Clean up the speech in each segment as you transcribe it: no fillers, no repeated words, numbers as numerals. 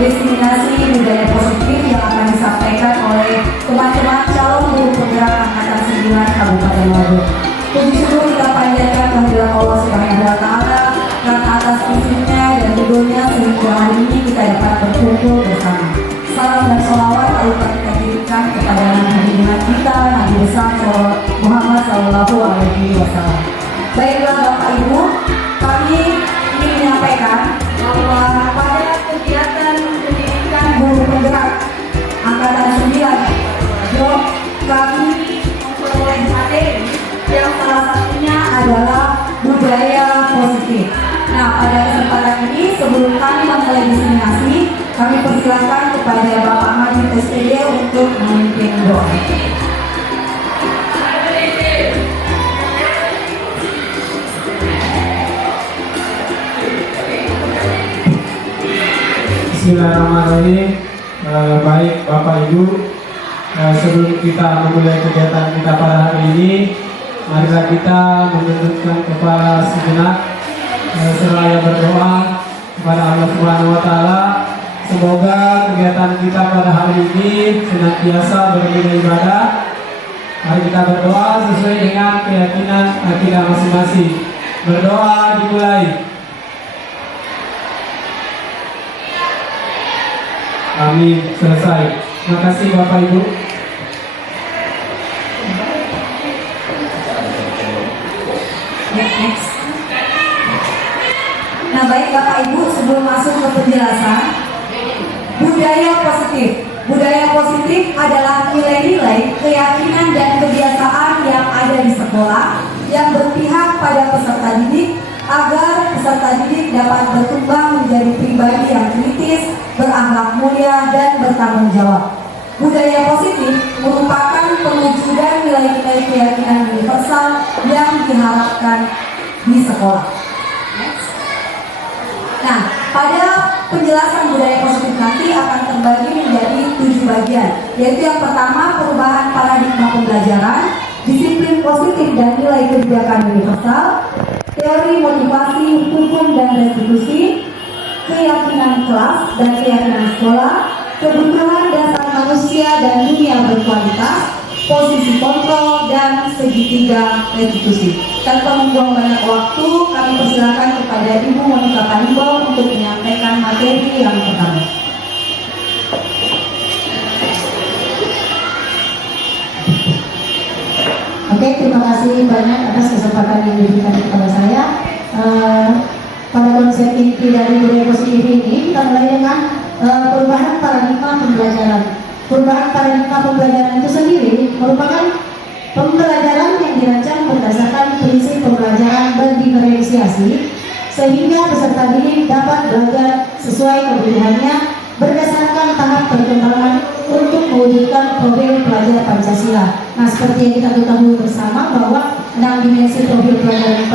destinasi budaya positif yang akan disampaikan oleh teman-teman calon guru penggerak angkatan 9 Kabupaten Lombok. Puji syukur kita panjatkan kehadiran Allah Subhanahu wa Ta'ala karena atas izinnya dan ridhonya sehingga hari ini kita dapat berkumpul bersama. Salam dan sholawat tak lupa kita kirimkan kepada Nabi kita, Nabi besar Muhammad Sallallahu Alaihi Wasallam. Baiklah Bapak Ibu, kami ingin menyampaikan bahwa pada kegiatan pendidikan guru penggerak angkatan 9 kami memperoleh materi yang salah satunya adalah budaya positif. Nah, pada kesempatan ini sebelum kami memulai diseminasi, kami persilakan kepada Bapak Majid SPD untuk memimpin doa. Bismillahirrahmanirrahim. Baik Bapak Ibu, sebelum kita memulai kegiatan kita pada hari ini, marilah kita menundukkan kepala sejenak seraya berdoa kepada Allah Subhanahu wa Ta'ala. Semoga kegiatan kita pada hari ini senantiasa bernilai ibadah. Mari kita berdoa sesuai dengan keyakinan kita masing-masing. Berdoa dimulai. Amin. Selesai. Terima kasih Bapak Ibu. Next. Nah baik Bapak Ibu, sebelum masuk ke penjelasan, budaya positif. Budaya positif adalah nilai-nilai, keyakinan dan kebiasaan yang ada di sekolah yang berpihak pada peserta didik agar peserta didik dapat berkembang menjadi pribadi yang kritis, berakhlak mulia, dan bertanggung jawab. Budaya positif merupakan pewujudan nilai-nilai keyakinan universal yang diharapkan di sekolah. Nah, pada penjelasan budaya positif nanti akan terbagi menjadi 7 bagian, yaitu yang pertama perubahan paradigma pembelajaran, disiplin positif dan nilai kebijakan universal, teori motivasi, hukum dan restitusi, keyakinan kelas dan keyakinan sekolah, kebutuhan dasar manusia dan dunia berkualitas, posisi kontrol, dan segitiga restitusi. Tanpa membuang banyak waktu, kami persilakan kepada Ibu Monika Panimbo untuk menyampaikan materi yang pertama. Oke, terima kasih banyak atas kesempatan yang diberikan kepada saya. Pada konsep inti dari budaya positif ini, kita mulai dengan perubahan paradigma pembelajaran. Perubahan paradigma pembelajaran itu sendiri merupakan pembelajaran yang dirancang berdasarkan prinsip pembelajaran berdiferensiasi, sehingga peserta didik dapat belajar sesuai kebutuhannya berdasarkan tahap perkembangan untuk mewujudkan profil pelajar Pancasila. Nah, seperti yang kita ketahui bersama bahwa 6 dimensi profil pelajar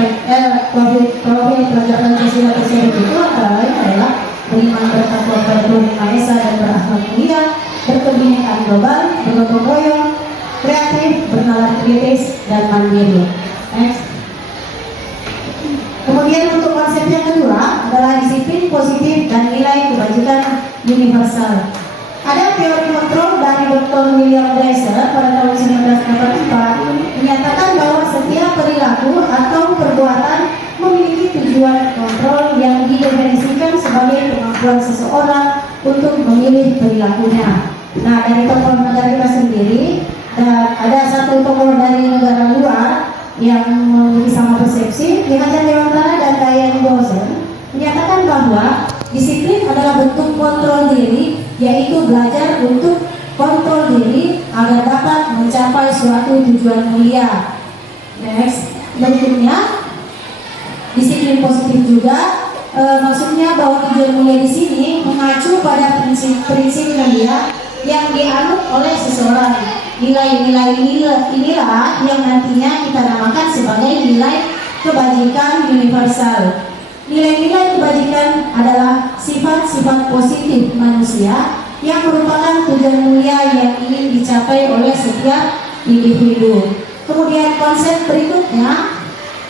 Pancasila tersebut itu antara lain adalah beriman, bertakwa kepada Tuhan Yang Maha Esa dan berakhlak mulia, berkebinekaan global, bergotong royong, kreatif, bernalar kritis, dan mandiri. Next. Kemudian untuk konsep yang kedua adalah disiplin positif dan nilai kebajikan universal. Ada teori kontrol dari Dr. William Glasser pada tahun 1984 menyatakan bahwa setiap perilaku atau perbuatan memiliki tujuan kontrol yang didefinisikan sebagai kemampuan seseorang untuk memilih perilakunya. Nah, dari tokoh negara kita sendiri, dan ada satu tokoh dari negara luar yang memiliki sama persepsi, Hajar Dewantara dan Diane Bowser menyatakan bahwa disiplin adalah bentuk kontrol diri, yaitu belajar untuk kontrol diri agar dapat mencapai suatu tujuan mulia. Next, berikutnya disiplin positif juga maksudnya bahwa tujuan mulia di sini mengacu pada prinsip-prinsip mulia yang dianut oleh seseorang. Nilai-nilai inilah yang nantinya kita namakan sebagai nilai kebajikan universal. Nilai-nilai kebajikan adalah sifat-sifat positif manusia yang merupakan tujuan mulia yang ingin dicapai oleh setiap individu. Kemudian konsep berikutnya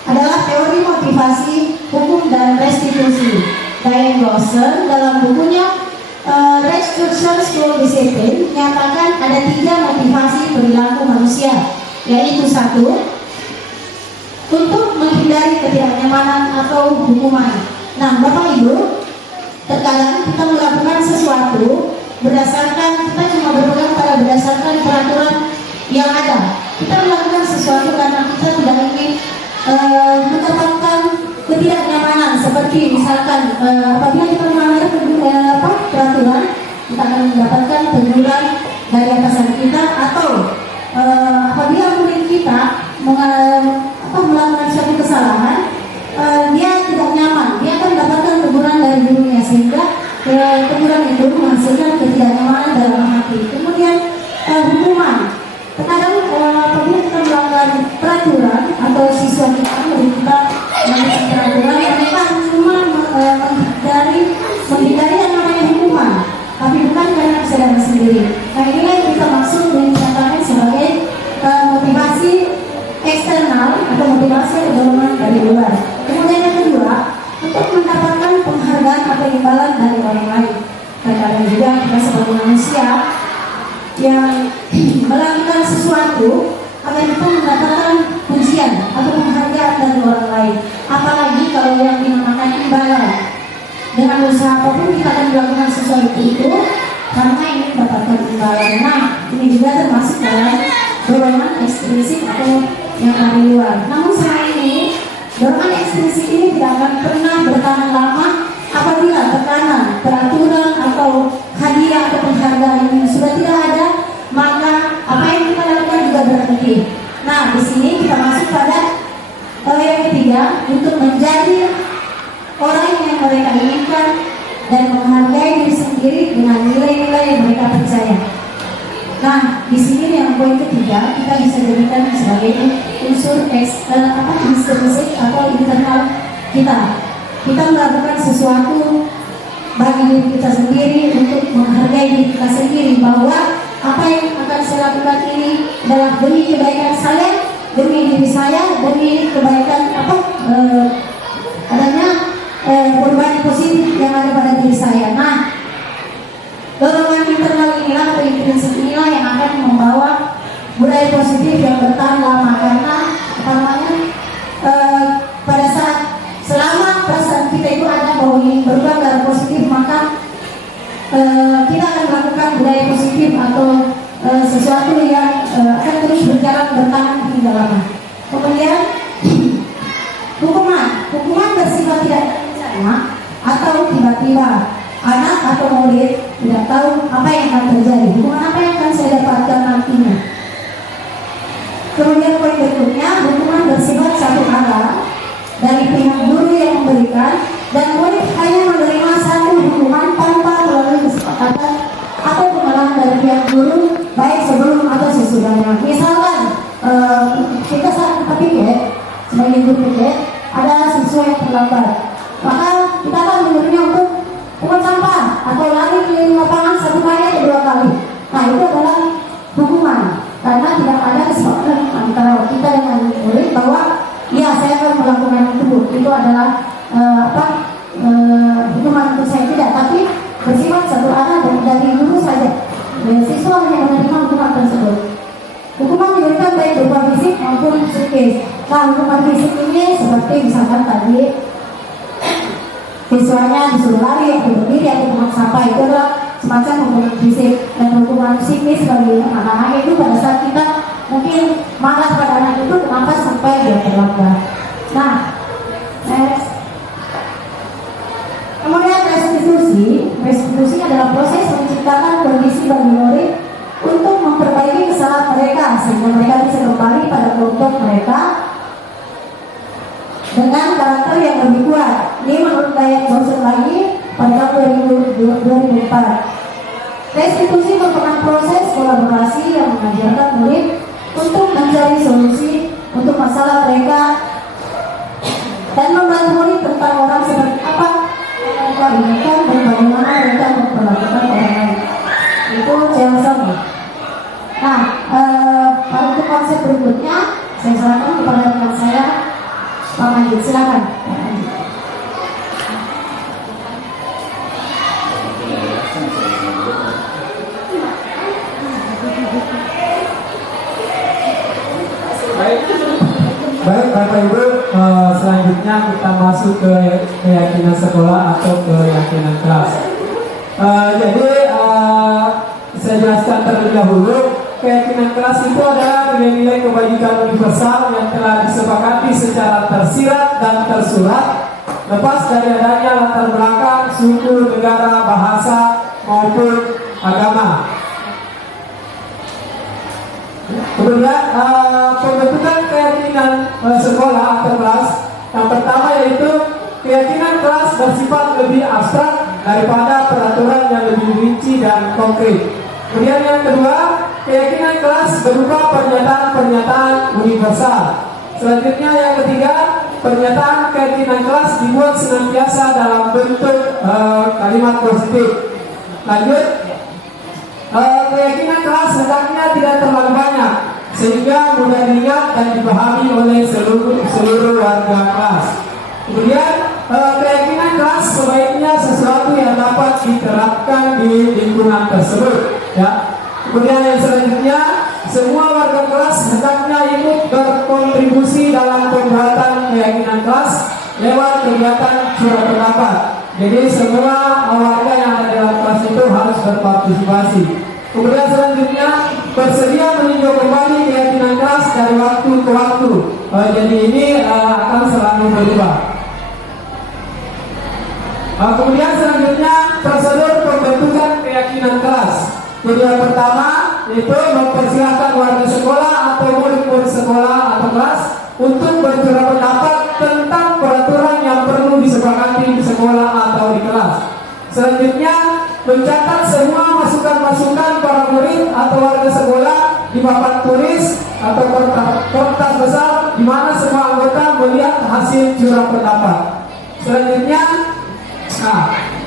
adalah teori motivasi, hukum dan restitusi. Diane Bowser dalam bukunya Restructure School Discipline menyatakan ada 3 motivasi perilaku manusia, yaitu 1, untuk menghindari ketidaknyamanan atau hukuman. Nah, Bapak Ibu, terkadang kita melakukan sesuatu berdasarkan, kita cuma berpegang pada berdasarkan peraturan yang ada. Kita melakukan sesuatu karena kita tidak ingin mendapatkan ketidaknyamanan, seperti misalkan apabila kita melanggar peraturan, kita akan mendapatkan teguran dari atasan kita, atau apabila murid kita melakukan suatu kesalahan, dia tidak nyaman, dia akan mendapatkan teguran dari gurunya, sehingga teguran itu menghasilkan ketidaknyamanan dalam hati. Kemudian hukuman. Terkadang apabila kita melanggar peraturan atau siswa kita melanggar peraturan, mereka cuma menghindari yang namanya hukuman, tapi bukan karena kesadaran sendiri. Nah, inilah yang kita maksud dengan dikatakan sebagai motivasi eksternal atau motivasi dorongan dari luar. Kemudian yang kedua, untuk mendapatkan penghargaan atau imbalan dari orang lain. Terkadang juga kita sebagai manusia yang melakukan sesuatu agar kita mendapatkan pujian atau penghargaan dari orang lain. Apalagi kalau yang dinamakan imbalan. Dengan usaha apapun kita akan melakukan sesuatu itu karena ingin mendapatkan imbalan. Nah, ini juga termasuk dalam dorongan ekstrinsik atau yang dari luar. Namun selama ini dorongan ekstrinsik ini tidak akan pernah bertahan lama apabila tekanan, peraturan atau hadiah atau penghargaan ini sudah tidak ada, maka apa yang kita lakukan juga berhenti. Nah, di sini kita masuk pada yang ketiga, untuk menjadi orang yang mereka inginkan dan menghargai diri sendiri dengan nilai-nilai yang mereka percaya. Nah, di sini yang poin ketiga kita bisa jadikan sebagai unsur intrinsik atau internal kita. Kita melakukan sesuatu bagi diri kita sendiri untuk menghargai diri kita sendiri, bahwa apa yang akan saya lakukan ini adalah demi kebaikan saya, demi diri saya, demi kebaikan adanya perubahan positif yang ada pada diri saya. Nah, dorongan internal inilah atau intrinsik inilah yang akan membawa budaya positif yang bertahan lama, karena pada saat selama perasaan kita itu ada bahwa ingin berubah ke arah positif, maka kita akan melakukan budaya positif atau sesuatu yang akan terus berjalan bertahan hingga lama. Kemudian hukuman bersifat tidak rencana atau tiba-tiba. Anak atau murid tidak tahu apa yang akan terjadi, hukuman apa yang akan saya dapatkan nantinya. Kemudian poin berikutnya, hukuman bersifat satu arah dari pihak guru yang memberikan, dan murid hanya menerima satu hukuman tanpa melalui kesepakatan atau pengarahan dari pihak guru, baik sebelum atau sesudahnya. Misalkan kita saat kita piket sebagai guru piket, ada siswa yang terlambat, maka kita akan menyuruhnya untuk pungut sampah atau lari keliling lapangan 1 kali atau 2 kali. Nah, itu adalah hukuman karena tidak ada kesepakatan antara kita dengan murid bahwa ya saya akan melakukan itu adalah hukuman untuk saya, tidak, tapi bersifat satu arah dari guru saja. Siswa hanya menerima hukuman tersebut. Hukuman diberikan baik berupa fisik maupun psikis. Nah, hukuman fisik ini seperti misalkan tadi siswanya disuruh lari atau berdiri atau pungut sampah, itu adalah semacam hukuman fisik. Dan hukuman psikis bagi anak-anak itu pada saat kita mungkin marah pada anak itu kenapa sampai dia terlambat. Nah, next. Kemudian restitusi adalah proses menciptakan kondisi bagi murid untuk memperbaiki kesalahan mereka sehingga mereka bisa kembali pada kelompok mereka dengan karakter yang lebih kuat. Ini menurut Gayat Johnson lagi pada tahun 2004. Restitusi merupakan proses kolaborasi yang mengajarkan murid untuk mencari solusi untuk masalah mereka dan membantu murid tentang orang seperti apa yang mereka inginkan dan bagaimana mereka memperlakukan orang lain. Itu yang sama. Nah, untuk konsep berikutnya saya serahkan kepada rekan saya, Pak Manjit. Silakan, Pak Manjit. Baik Bapak Ibu, selanjutnya kita masuk ke keyakinan sekolah atau keyakinan kelas. Saya jelaskan terlebih dahulu, keyakinan kelas itu adalah nilai-nilai kebajikan universal yang telah disepakati secara tersirat dan tersurat, lepas dari adanya latar belakang suku, negara, bahasa maupun agama. Kemudian pembentukan keyakinan sekolah atau kelas yang pertama yaitu keyakinan kelas bersifat lebih abstrak daripada peraturan yang lebih rinci dan konkret. Kemudian yang kedua, keyakinan kelas berupa pernyataan-pernyataan universal. Selanjutnya yang ketiga, pernyataan keyakinan kelas dibuat senantiasa dalam bentuk kalimat positif. Lanjut, keyakinan kelas hendaknya tidak terlalu banyak sehingga mudah diingat dan dipahami oleh seluruh warga kelas. Kemudian keyakinan kelas sebaiknya sesuatu yang dapat diterapkan di lingkungan tersebut. Ya. Kemudian yang selanjutnya, semua warga kelas hendaknya ikut berkontribusi dalam pembuatan keyakinan kelas lewat kegiatan surat pendapat. Jadi semua warga yang ada dalam kelas itu harus berpartisipasi. Kemudian selanjutnya, bersedia meninjau kembali keyakinan kelas dari waktu ke waktu. Jadi ini akan selalu berubah. Kemudian selanjutnya, prosedur pembentukan keyakinan kelas. Jadi yang pertama itu mempersilahkan warga sekolah atau murid-murid sekolah atau kelas untuk bersuara pendapat tentang peraturan yang perlu disepakati di sekolah atau di kelas. Selanjutnya, mencatat semua masukan-masukan para murid atau warga sekolah di papan tulis atau kertas besar di mana semua anggota melihat hasil curah pendapat. Selanjutnya,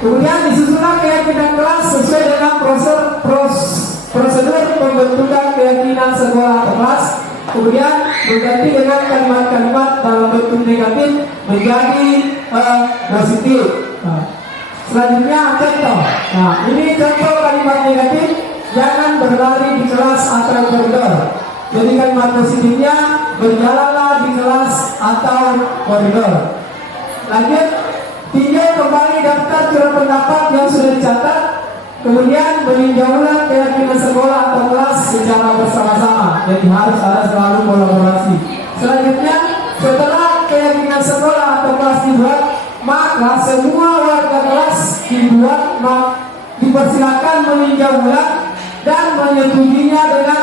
kemudian disusunlah keyakinan kelas sesuai dengan prosedur pembentukan keyakinan sekolah atau kelas. Kemudian berganti dengan kalimat-kalimat dalam bentuk negatif menjadi positif. Selanjutnya contoh. Ini contoh kalimat negatif: jangan berlari di kelas atau koridor. Jadi kalimat positifnya berjalanlah di kelas atau koridor. Lanjut, tinjau kembali daftar curah pendapat yang sudah dicatat. Kemudian meninjau ulang keyakinan sekolah atau kelas secara bersama-sama. Jadi harus ada selalu kolaborasi. Selanjutnya, setelah keyakinan sekolah atau kelas dibuat, maka semua warga kelas dipersilakan meninjau ulang dan menyetujuinya dengan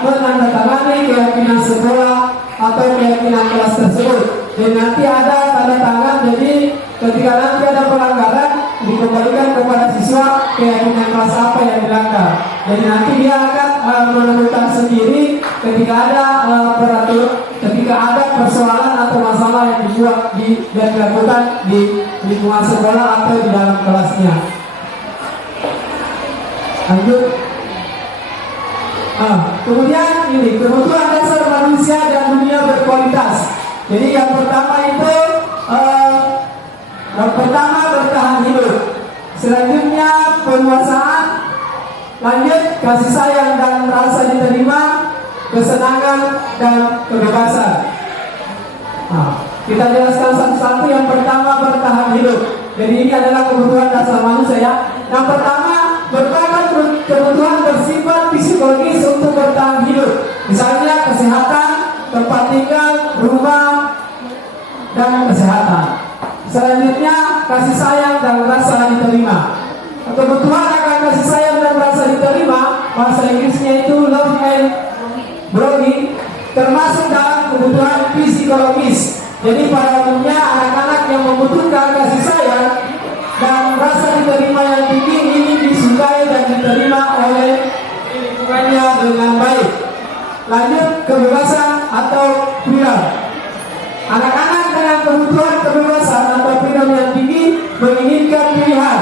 menandatangani keyakinan sekolah atau keyakinan kelas tersebut. Dan nanti ada tanda tangan. Jadi ketika nanti ada pelanggaran, dikembalikan kepada siswa keyakinan kelas apa yang dilanggar. Jadi nanti dia akan menemukan sendiri ketika ada ketika ada persoalan atau masalah yang dilakukan di lingkungan sekolah atau di dalam kelasnya. Lanjut. Kemudian ini kebutuhan dasar manusia dan dunia berkualitas. Jadi yang pertama itu bertahan hidup. Selanjutnya penguasaan. Lanjut, kasih sayang dan rasa diterima, kesenangan dan kebebasan. Kita jelaskan satu-satu. Yang pertama bertahan hidup. Jadi ini adalah kebutuhan dasar manusia ya. Yang pertama, berbagai kebutuhan bersifat psikologis untuk bertahan hidup. Misalnya kesehatan, tempat tinggal, rumah, dan kesehatan. Selanjutnya kasih sayang dan rasa diterima. Kebutuhan akan kasih sayang dan rasa diterima, bahasa Inggrisnya itu love and belonging, termasuk dalam kebutuhan psikologis. Jadi pada umumnya anak-anak yang membutuhkan kasih sayang dan rasa diterima yang tinggi ini disukai dan diterima oleh lingkungannya dengan baik. Lanjut, kebebasan atau freedom. Anak-anak dengan kebutuhan kebebasan atau freedom yang tinggi menginginkan pilihan.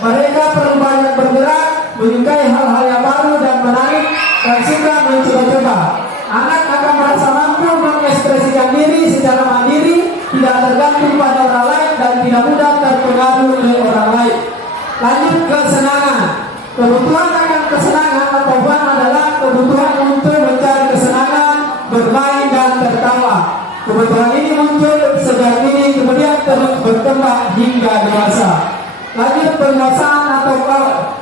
Mereka perlu banyak bergerak, menyukai hal-hal yang baru dan menarik, dan suka mencoba-coba. Anak akan merasa mampu mengekspresikan diri secara mandiri, tidak tergantung pada orang lain, dan tidak mudah terpengaruh oleh orang lain. Lanjut, kesenangan. Kebutuhan akan kesenangan atau fun adalah kebutuhan untuk mencari kesenangan, bermain dan tertawa. Kebetulan ini muncul sejak ini kemudian terus berkembang hingga dewasa. Lanjut, penguasaan atau power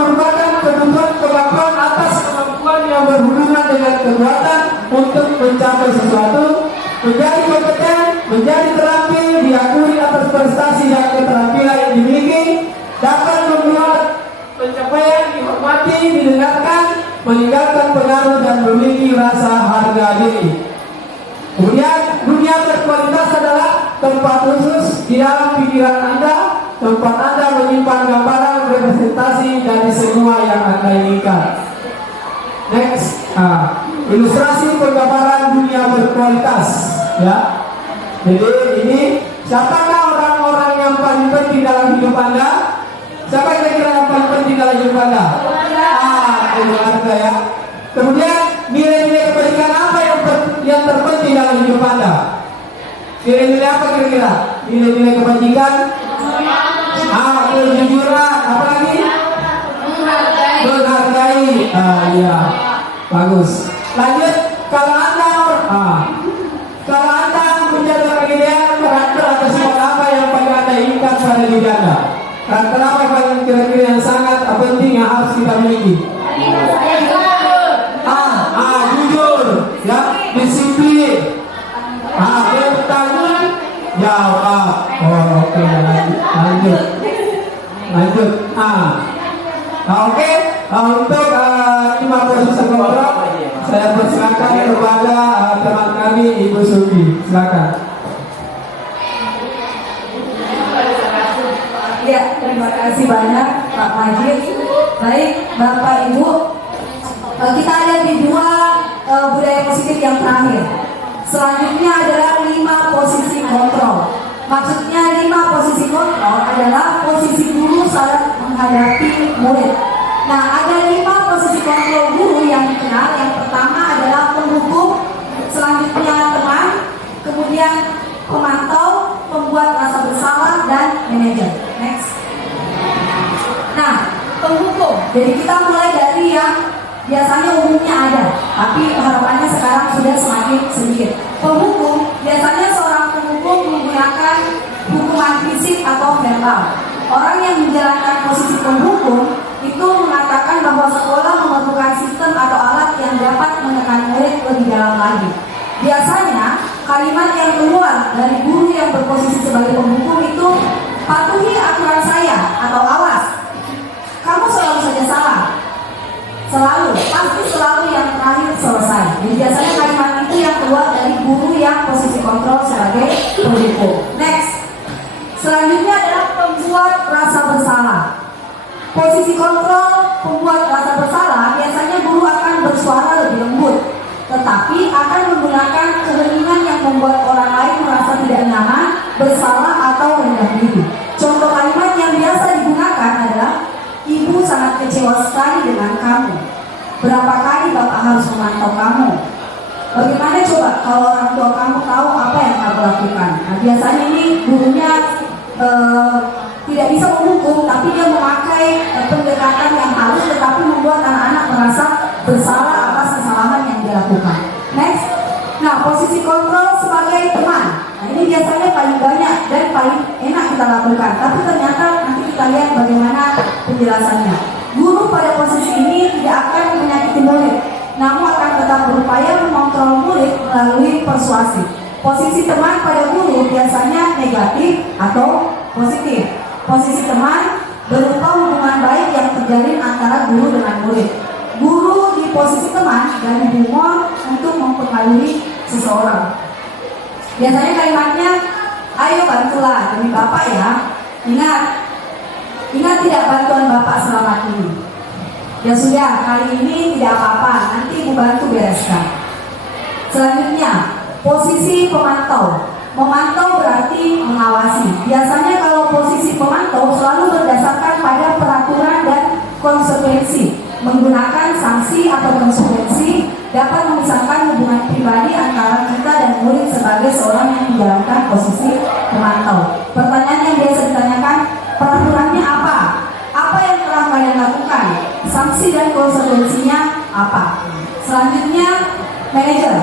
merupakan kebutuhan kemampuan atas kemampuan yang berhubungan dengan kekuatan untuk mencapai sesuatu, menjadi kompeten, menjadi terampil, diakui atas prestasi dan keterampilan yang dimiliki, dapat membuat pencapaian dihormati, didengarkan, meninggalkan pengaruh dan memiliki rasa harga diri. Kemudian dunia berkualitas adalah tempat khusus di dalam pikiran Anda, tempat Anda menyimpan gambaran representasi dari semua yang Anda inginkan. Next, ilustrasi penggambaran dunia berkualitas, ya. Jadi ini siapakah orang-orang yang paling penting dalam hidup Anda? Siapa kira-kira yang paling penting dalam hidup Anda? Keluarga, ya. Kemudian nilai-nilai kebajikan apa yang terpenting dalam hidup Anda? Nilai-nilai apa kira-kira? Nilai-nilai kebajikan? Kejujuran, apa lagi? Menghargai. Iya, bagus. Lanjut, kalau Anda menjadi orang ideal, karakter atau sifat apa yang paling Anda inginkan pada diri Anda? Karakter apa yang paling kira-kira yang sangat penting yang harus kita miliki? Jujur, ya, disiplin. Bertanggung jawab. Oke, lanjut. Oke, untuk 5 posisi kontrol, saya persilakan kepada teman kami Ibu Suki. Silakan. Ya, terima kasih banyak Pak Majid. Baik, Bapak Ibu, kita ada di 2 budaya positif yang terakhir. Selanjutnya adalah 5 posisi kontrol. Maksudnya 5 posisi kontrol adalah posisi guru saat menghadapi murid. Nah, ada 5 posisi kontrol guru yang dikenal. Yang pertama adalah penghukum, selanjutnya teman, kemudian pemantau, pembuat rasa bersalah, dan manajer. Next. Nah, penghukum. Jadi kita mulai dari yang biasanya umumnya ada, tapi harapannya sekarang sudah semakin sedikit. Penghukum, biasanya seorang penghukum menggunakan hukuman fisik atau verbal. Orang yang menjalankan posisi penghukum itu mengatakan bahwa sekolah memerlukan sistem atau alat yang dapat menekan murid lebih dalam lagi. Biasanya kalimat yang keluar dari guru yang berposisi sebagai penghukum itu, patuhi aturan saya, atau awas, kamu selalu saja salah. Selalu, pasti selalu yang terakhir selesai. Jadi biasanya kalimat itu yang keluar dari guru yang posisi kontrol sebagai penghukum. Next, selanjutnya adalah pembuat rasa bersalah. Posisi kontrol pembuat rasa bersalah, biasanya guru akan bersuara lebih lembut, tetapi akan menggunakan keheningan yang membuat orang lain merasa tidak nyaman, bersalah, atau rendah diri. Contoh kalimat yang biasa digunakan adalah, ibu sangat kecewa sekali dengan kamu. Berapa kali bapak harus memantau kamu? Bagaimana coba kalau orang tua kamu tahu apa yang kamu lakukan? Nah, biasanya ini gurunya tidak bisa menghukum, tapi dia memakai pendekatan yang halus, tetapi membuat anak-anak merasa bersalah atas kesalahan yang dia lakukan. Next. Nah, posisi kontrol sebagai teman. Nah, ini biasanya paling banyak dan paling enak kita lakukan. Tapi ternyata nanti kita lihat bagaimana penjelasannya. Guru pada posisi ini tidak akan menyakiti murid, namun akan tetap berupaya mengontrol murid melalui persuasi. Posisi teman pada guru biasanya negatif atau positif. Posisi teman berupa hubungan baik yang terjalin antara guru dengan murid. Guru di posisi teman dan humor untuk mempengaruhi seseorang. Biasanya kalimatnya, ayo bantulah demi bapak ya. Ingat tidak bantuan bapak selama ini. Ya sudah, kali ini tidak apa-apa, nanti ibu bantu bereskan. Selanjutnya, posisi pemantau. Memantau berarti mengawasi. Biasanya kalau posisi pemantau selalu berdasarkan pada peraturan dan konsekuensi. Menggunakan sanksi atau konsekuensi dapat memisahkan hubungan pribadi antara kita dan murid sebagai seorang yang menjalankan posisi pemantau. Pertanyaan yang biasa ditanyakan, peraturannya apa? Apa yang telah kalian lakukan? Sanksi dan konsekuensinya apa? Selanjutnya, manajer.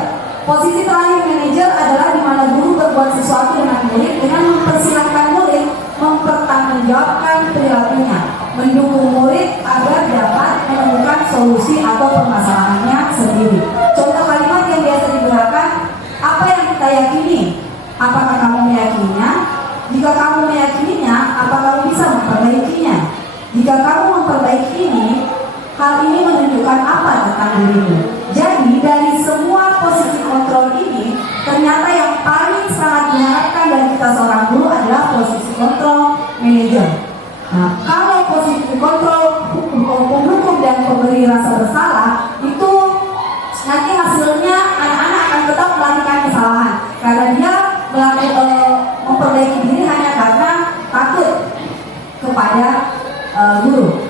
Posisi terakhir manajer adalah di mana guru berbuat sesuatu dengan murid dengan mempersilahkan murid mempertanggungjawabkan perilakunya, mendukung murid agar dapat menemukan solusi atau permasalahannya sendiri. Contoh kalimat yang biasa digunakan, apa yang kita yakini? Apakah kamu meyakininya? Jika kamu meyakininya, apa kamu bisa memperbaikinya? Jika kamu memperbaiki ini, hal ini menunjukkan apa tentang dirimu? Jadi dari semua posisi kontrol ini, ternyata yang paling sangat diharapkan dari kita seorang guru adalah posisi kontrol manajer. Nah, kalau posisi kontrol penghukum dan pemberi rasa bersalah itu nanti hasilnya anak-anak akan tetap melakukan kesalahan karena dia memperbaiki diri hanya karena takut kepada guru.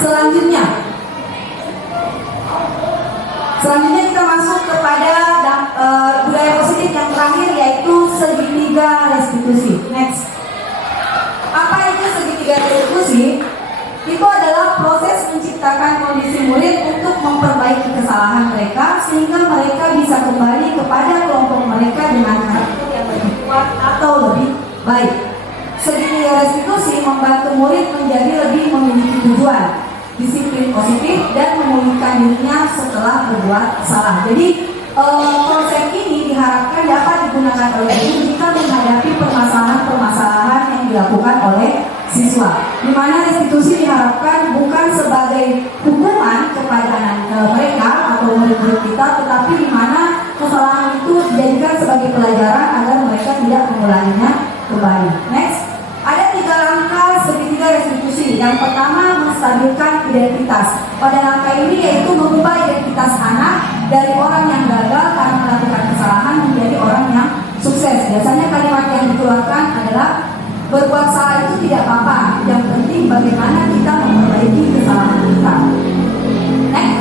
Selanjutnya kita masuk kepada budaya positif yang terakhir, yaitu segitiga restitusi. Next. Apa itu segitiga restitusi? Itu adalah proses menciptakan kondisi murid untuk memperbaiki kesalahan mereka sehingga mereka bisa kembali kepada kelompok mereka dengan karakter yang lebih kuat atau lebih baik. Segitiga restitusi membantu murid menjadi lebih memiliki tujuan, disiplin positif, dan memulihkan dirinya setelah berbuat salah. Jadi konsep ini diharapkan dapat digunakan oleh guru jika menghadapi permasalahan-permasalahan yang dilakukan oleh siswa, di mana restitusi diharapkan bukan sebagai hukuman kepada mereka atau murid-murid kita, tetapi di mana kesalahan itu dijadikan sebagai pelajaran agar mereka tidak mengulanginya kembali. Next. Ada 3 langkah segitiga restitusi. Yang pertama, menstabilkan identitas. Pada langkah ini yaitu mengubah identitas anak dari orang yang gagal karena melakukan kesalahan menjadi orang yang sukses. Biasanya kalimat yang dikeluarkan adalah berbuat salah itu tidak apa-apa. Yang penting bagaimana kita memperbaiki kesalahan kita. Next.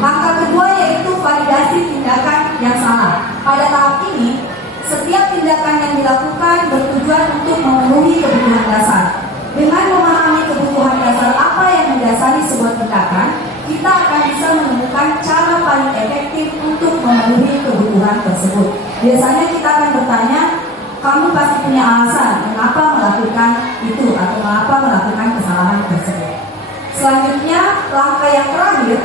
Langkah kedua yaitu validasi tindakan yang salah. Pada tahap ini, setiap tindakan yang dilakukan bertujuan untuk memenuhi kebutuhan dasar. Dengan memahami kebutuhan dasar apa yang mendasari sebuah tindakan, kita akan bisa menemukan cara paling efektif untuk memenuhi kebutuhan tersebut. Biasanya kita akan bertanya, kamu pasti punya alasan mengapa melakukan itu atau mengapa melakukan kesalahan tersebut. Selanjutnya, langkah yang terakhir,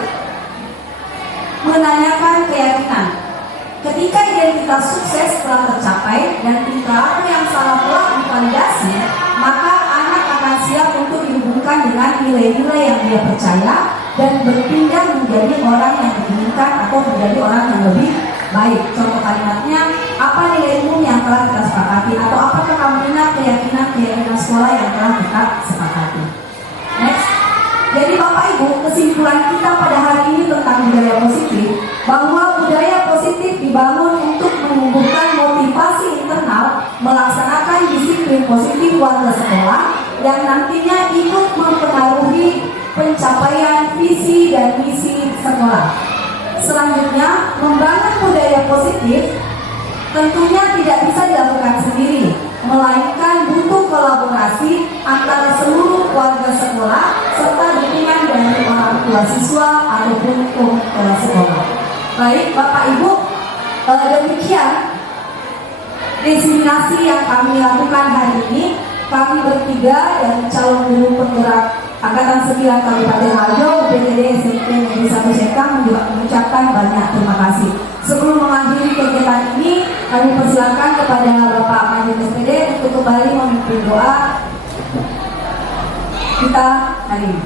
menanyakan keyakinan. Ketika identitas sukses telah tercapai dan tingkah laku yang salah telah divalidasi, maka anak akan siap untuk dihubungkan dengan nilai-nilai yang dia percaya dan berpindah menjadi orang yang diinginkan atau menjadi orang yang lebih baik. Contoh kalimatnya, apa nilai umum yang telah kita sepakati, atau apakah kamu ingat keyakinan sekolah yang telah kita sepakati. Next. Jadi Bapak Ibu, kesimpulan kita pada hari ini tentang budaya positif, bahwa budaya positif dibangun untuk menumbuhkan motivasi internal, melaksanakan disiplin positif warga sekolah yang nantinya ikut mempengaruhi pencapaian visi dan misi sekolah. Selanjutnya, membangun budaya positif tentunya tidak bisa dilakukan sendiri, melainkan butuh kolaborasi antara seluruh warga sekolah serta dukungan dari orang tua siswa ataupun komite sekolah. Baik, Bapak Ibu, demikian diseminasi yang kami lakukan hari ini. Kami bertiga dari calon guru penggerak Angkatan 9 Kabupaten Wajo, UPTD SMP Negeri 1 Sekang mengucapkan banyak terima kasih. Sebelum mengakhiri kegiatan ini, kami persilakan kepada Bapak Majelis SPD untuk kembali memimpin doa kita hari ini.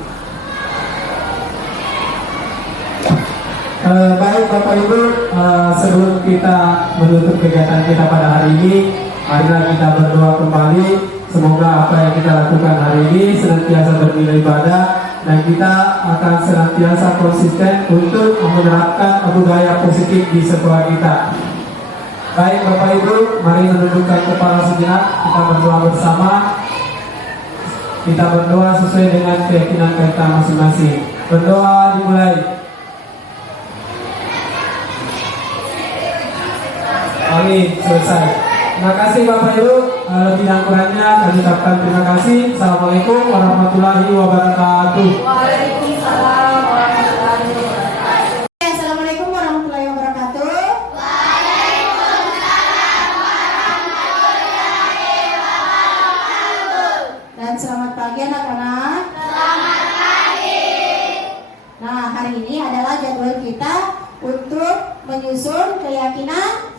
Baik Bapak Ibu, sebelum kita menutup kegiatan kita pada hari ini, marilah kita berdoa kembali. Semoga apa yang kita lakukan hari ini senantiasa bernilai ibadah dan kita akan senantiasa konsisten untuk menerapkan budaya positif di sekolah kita. Baik Bapak Ibu, mari menundukkan kepala sejenak, kita berdoa bersama. Kita berdoa sesuai dengan keyakinan kita masing-masing. Berdoa dimulai. Amin, selesai. Terima kasih Bapak Ibu, lebih dan kurangnya kami ucapkan terima kasih. Assalamualaikum warahmatullahi wabarakatuh. Waalaikumsalam warahmatullahi wabarakatuh. Assalamualaikum warahmatullahi wabarakatuh. kita untuk menyusun keyakinan.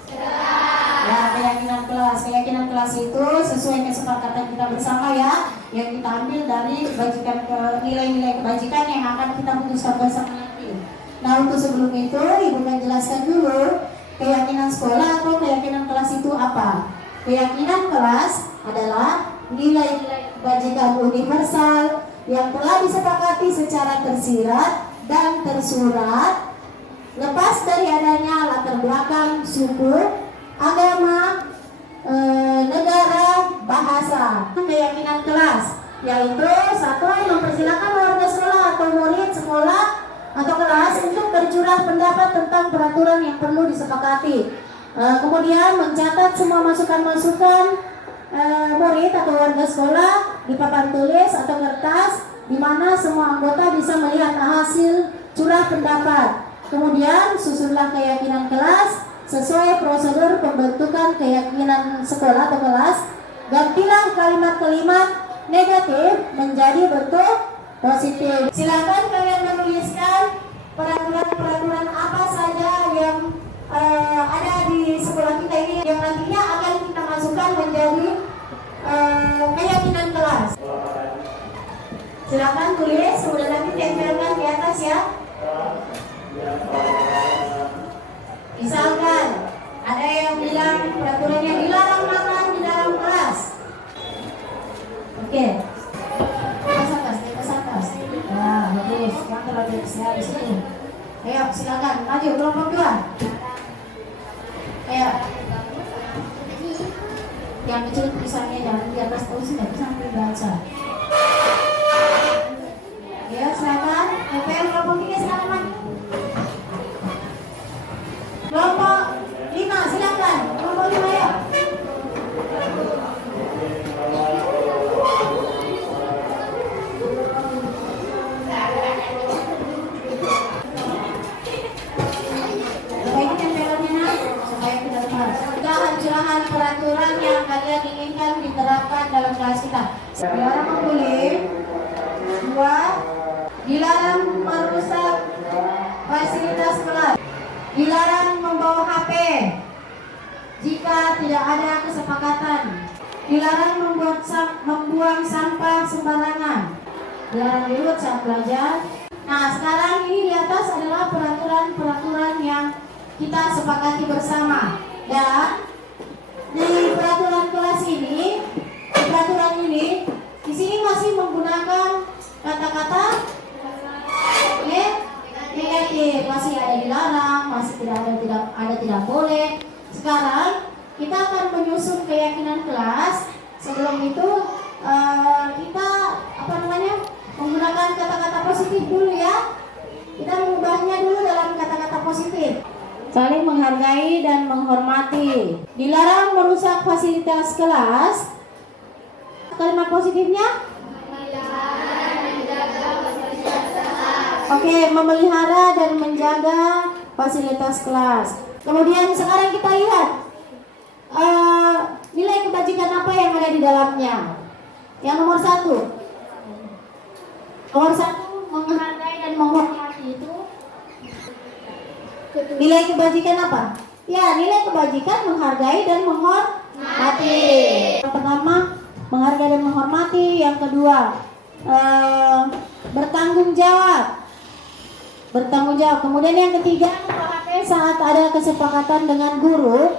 Ya, keyakinan kelas. Keyakinan kelas itu sesuai kesepakatan kita bersama ya, yang kita ambil dari kebajikan nilai-nilai kebajikan yang akan kita putuskan bersama nanti. Nah, untuk sebelum itu Ibu akan jelaskan dulu keyakinan sekolah atau keyakinan kelas itu apa. Keyakinan kelas adalah nilai-nilai kebajikan universal yang telah disepakati secara tersirat dan tersurat, lepas dari adanya latar belakang suku, agama, negara, bahasa. Keyakinan kelas yaitu satu, mempersilakan warga sekolah atau murid sekolah atau kelas untuk bercurah pendapat tentang peraturan yang perlu disepakati. Kemudian mencatat semua masukan-masukan murid atau warga sekolah di papan tulis atau kertas, di mana semua anggota bisa melihat hasil curah pendapat. Kemudian susunlah keyakinan kelas sesuai prosedur pembentukan keyakinan sekolah atau kelas. Gantilah kalimat-kalimat negatif menjadi bentuk positif. Silakan kalian menuliskan peraturan-peraturan apa saja yang ada di sekolah kita ini yang nantinya akan kita masukkan menjadi keyakinan kelas. Silakan tulis, kemudian nanti tempelkan di atas ya. Misalkan ada yang bilang peraturannya dilarang makan di dalam kelas. Oke. Di atas. Nah, bagus. Yang terlalu besar di situ. Ayo, silakan maju kelompok 2. Ayo. Yang kecil tulisannya jangan di atas terus, tidak bisa dibaca. Ya, silakan. TPL kelompok 3 silakan maju. Kelompok 5 silakan. Kelompok 5 ya. Curahan peraturan yang kalian inginkan diterapkan dalam kelas kita. Dilarang membuli, 2, dilarang merusak fasilitas kelas, dilarang membawa HP jika tidak ada kesepakatan, dilarang membuang sampah sembarangan, dilarang ribut saat belajar. Nah, sekarang ini di atas adalah peraturan-peraturan yang kita sepakati bersama. Dan di peraturan kelas ini, di sini masih menggunakan kata-kata negatif, masih ada dilarang, masih tidak boleh. Sekarang kita akan menyusun keyakinan kelas. Sebelum itu kita menggunakan kata-kata positif dulu ya. Kita mengubahnya dulu dalam kata-kata positif. Saling menghargai dan menghormati. Dilarang merusak fasilitas kelas. Kalimat positifnya? Oke, memelihara dan menjaga fasilitas kelas. Kemudian sekarang kita lihat nilai kebajikan apa yang ada di dalamnya. Yang nomor 1. Nomor 1, menghargai dan menghormati itu. Nilai kebajikan apa? Ya, nilai kebajikan menghargai dan menghormati. Yang pertama, menghargai dan menghormati. Yang kedua, bertanggung jawab. Kemudian yang ketiga, saat ada kesepakatan dengan guru,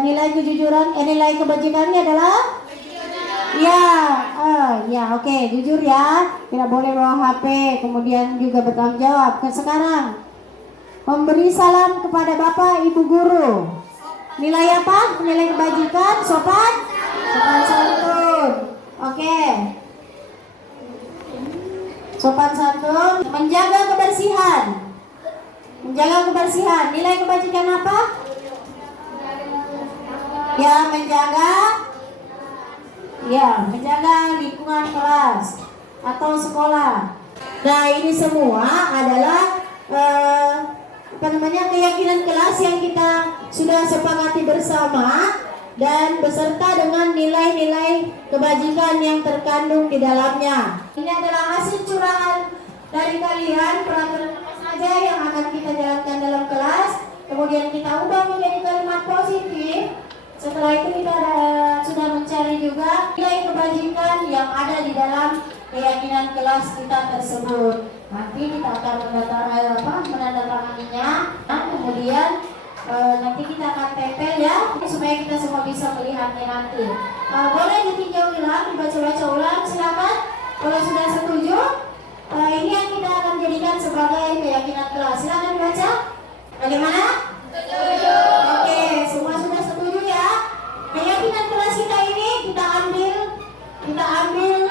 nilai kejujuran, nilai kebajikannya adalah oke, jujur ya, tidak boleh bawa HP, kemudian juga bertanggung jawab. Sekarang memberi salam kepada Bapak Ibu guru. Nilai apa? Nilai kebajikan, sopan santun. Oke. Sopan santun, menjaga kebersihan. Nilai kebajikan apa? Menjaga lingkungan kelas atau sekolah. Nah, ini semua adalah keyakinan kelas yang kita sudah sepakati bersama dan beserta dengan nilai-nilai kebajikan yang terkandung di dalamnya. Ini adalah hasil curahan dari kalian, peraturan apa saja yang akan kita keyakinan kelas kita tersebut. Nanti kita akan menandatanganinya, dan kemudian nanti kita akan tempel ya, supaya kita semua bisa melihatnya nanti. Boleh ditinjau ulang, dibaca-baca ulang, silakan. Kalau sudah setuju, ini yang kita akan jadikan sebagai keyakinan kelas. Silakan dibaca. Bagaimana? Setuju. Oke, semua sudah setuju ya. Keyakinan kelas kita ini kita ambil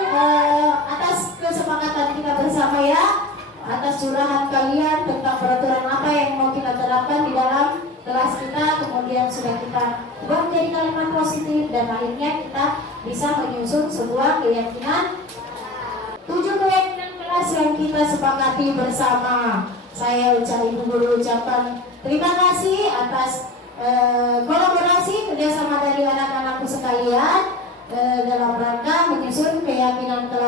atas kesepakatan kita bersama ya, atas curahan kalian tentang peraturan apa yang mau kita terapkan di dalam kelas kita, kemudian sudah kita buat menjadi kalimat positif dan akhirnya kita bisa menyusun sebuah keyakinan 7 keyakinan kelas yang kita sepakati bersama. Saya Ibu Guru ucapkan terima kasih atas kolaborasi kerjasama dari anak-anakku sekalian dalam rangka menyusun keyakinan kelas